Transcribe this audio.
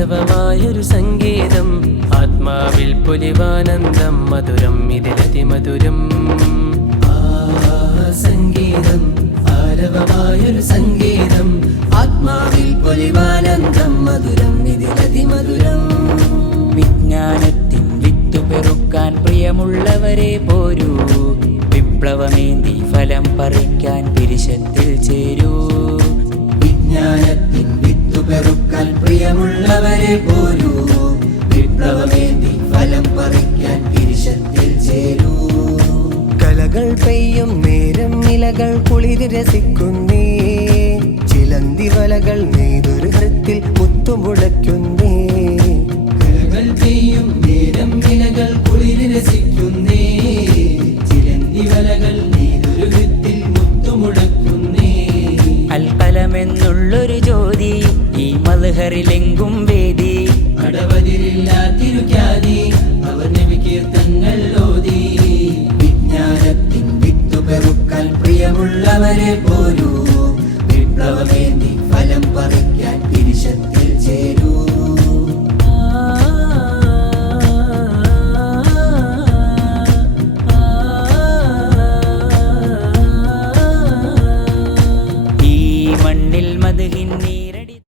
ആരവമായൊരു സംഗീതം ആത്മാവിൽ പൊലിവാനന്ദം മധുരം ഇതിലതിമധുരം സംഗീതം ആരവമായൊരു സംഗീതം ആത്മാവിൽ പൊലിവാനന്ദം മധുരം ഇതിലതിമധുരം വിജ്ഞാനത്തിൻ വിത്തു പെറുക്കാൻ പ്രിയമുള്ളവരെ പോരൂ വിപ്ലവമേന്തി ഫലം പറിക്കാൻ പിരിശത്തിൽ ചേരൂ വിജ്ഞാനത്തിൻ വിത്തു പെറുക്കാൻ പ്രിയമുള്ളവരെ പോരൂ വിപ്ലവമേന്തി ഫലം പറിക്കാൻ പിരിശത്തിൽ ചേരൂ കലകൾ പെയ്യും നേരം ഇലകൾ കുളിര് രസിക്കുന്നേ ചിലന്തി വലകൾ നെയ്തൊരു ഹൃത്തിൽ മുത്തുമുളയ്ക്കുന്നേ കലകൾ പെയ്യും നേരം ഇലകൾ കുളിര് രസിക്കുന്നേ ചിലന്തി വലകൾ നെയ്തൊരു ഹൃത്തിൽ മുത്തുമുളയ്ക്കുന്നേ അൽകലമെന്നുള്ളൊരു ജ്യോതി ഈ മൽഹറിലെങ്കും വേദി അടവതിരില്ലാത്ത